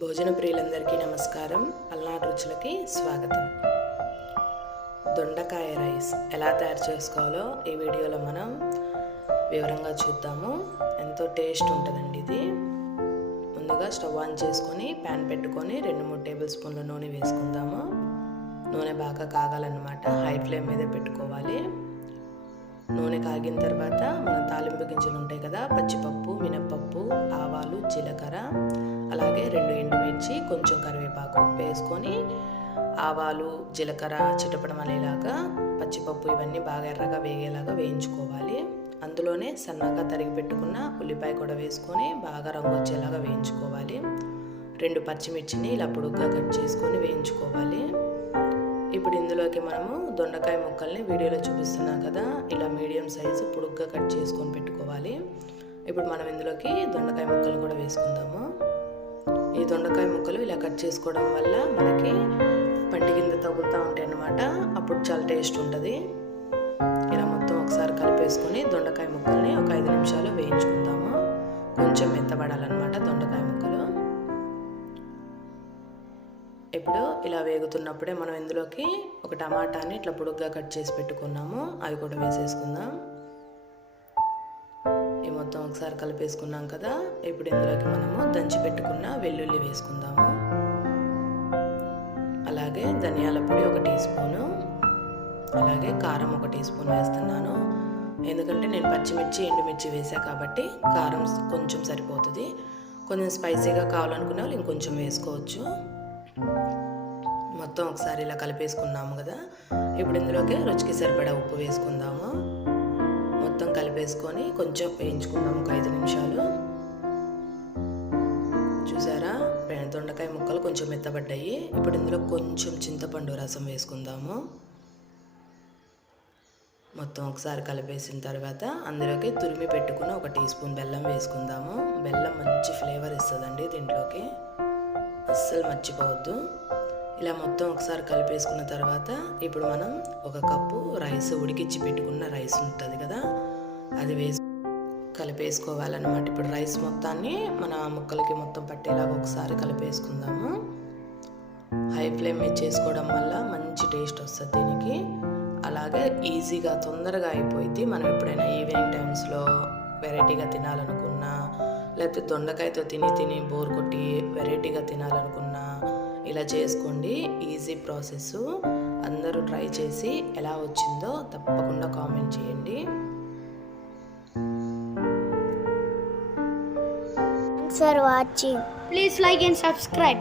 భోజన ప్రియులందరికీ నమస్కారం. పల్నాడు రుచులకి స్వాగతం. దొండకాయ రైస్ ఎలా తయారు చేసుకోవాలో ఈ వీడియోలో మనం వివరంగా చూద్దాము. ఎంతో టేస్ట్ ఉంటుందండి ఇది. ముందుగా స్టవ్ ఆన్ చేసుకొని ప్యాన్ పెట్టుకొని 2-3 టేబుల్ స్పూన్ల నూనె వేసుకుందాము. నూనె బాగా కాగాలన్నమాట. హై ఫ్లేమ్ మీద పెట్టుకోవాలి. నూనె కాగిన తర్వాత మనం తాలింపు గింజలు ఉంటాయి కదా, పచ్చిపప్పు, మినప్పప్పు, ఆవాలు, జీలకర్ర, అలాగే 2 ఎండుమిర్చి, కొంచెం కరివేపాకు వేసుకొని ఆవాలు, జీలకర్ర చిటపడం అనేలాగా పచ్చిపప్పు ఇవన్నీ బాగా ఎర్రగా వేగేలాగా వేయించుకోవాలి. అందులోనే సన్నగా తరిగి పెట్టుకున్న ఉల్లిపాయ కూడా వేసుకొని బాగా రంగు వచ్చేలాగా వేయించుకోవాలి. 2 పచ్చిమిర్చిని ఇలా పొడుగ్గా కట్ చేసుకొని వేయించుకోవాలి. ఇప్పుడు ఇందులోకి మనము దొండకాయ ముక్కల్ని వీడియోలో చూపిస్తున్నాం కదా, ఇలా మీడియం సైజు పొడుగ్గా కట్ చేసుకొని పెట్టుకోవాలి. ఇప్పుడు మనం ఇందులోకి దొండకాయ ముక్కలు కూడా వేసుకుందాము. ఈ దొండకాయ ముక్కలు ఇలా కట్ చేసుకోవడం వల్ల మనకి పంటి కింద తగులుతూ ఉంటాయి అన్నమాట. అప్పుడు చాలా టేస్ట్ ఉంటుంది. ఇలా మొత్తం ఒకసారి కలిపేసుకొని దొండకాయ ముక్కల్ని ఒక 5 నిమిషాలు వేయించుకుందాము. కొంచెం మెత్తబడాలన్నమాట దొండకాయ ముక్కలు. ఇప్పుడు ఇలా వేగుతున్నప్పుడే మనం ఇందులోకి ఒక టమాటాని ఇట్లా పొడుగ్గా కట్ చేసి పెట్టుకున్నాము, అవి కూడా వేసేసుకుందాం. ఈ మొత్తం ఒకసారి కలిపేసుకున్నాం కదా. ఇప్పుడు ఇందులోకి మనము దంచి పెట్టుకున్న వెల్లుల్లి వేసుకుందాము. అలాగే ధనియాల పొడి 1 టీ స్పూను, అలాగే కారం 1 టీ స్పూన్ వేస్తున్నాను. ఎందుకంటే నేను పచ్చిమిర్చి, ఎండుమిర్చి వేసా కాబట్టి కారం కొంచెం సరిపోతుంది. కొంచెం స్పైసీగా కావాలనుకునే వాళ్ళు ఇంకొంచెం వేసుకోవచ్చు. మొత్తం ఒకసారి ఇలా కలిపేసుకున్నాము కదా. ఇప్పుడు ఇందులోకి రుచికి సరిపడా ఉప్పు వేసుకుందాము. మొత్తం కలిపేసుకొని కొంచెం వేయించుకుందాము ఒక 5 నిమిషాలు. చూసారా, దొండకాయ ముక్కలు కొంచెం మెత్తబడ్డాయి. ఇప్పుడు ఇందులో కొంచెం చింతపండు రసం వేసుకుందాము. మొత్తం ఒకసారి కలిపేసిన తర్వాత అందులోకి తురిమి పెట్టుకున్న 1 టీ స్పూన్ బెల్లం వేసుకుందాము. బెల్లం మంచి ఫ్లేవర్ ఇస్తుందండి దీంట్లోకి, అస్సలు మర్చిపోవద్దు. ఇలా మొత్తం ఒకసారి కలిపేసుకున్న తర్వాత ఇప్పుడు మనం 1 కప్పు రైస్, ఉడికించి పెట్టుకున్న రైస్ ఉంటుంది కదా, అది కలిపేసుకోవాలన్నమాట. ఇప్పుడు రైస్ మొత్తాన్ని మన ముక్కలకి మొత్తం పట్టేలాగా ఒకసారి కలిపేసుకుందాము. హై ఫ్లేమ్ మీద చేసుకోవడం వల్ల మంచి టేస్ట్ వస్తుంది దీనికి. అలాగే ఈజీగా తొందరగా అయిపోయింది. మనం ఎప్పుడైనా ఈవినింగ్ టైమ్స్లో వెరైటీగా తినాలనుకున్నా, లేకపోతే దొండకాయతో తిని బోర్ కొట్టి వెరైటీగా తినాలనుకున్నా ఇలా చేసుకోండి. Easy process. అందరూ ట్రై చేసి ఎలా వచ్చిందో తప్పకుండా కామెంట్ చేయండి. Thanks for watching. Please like and subscribe.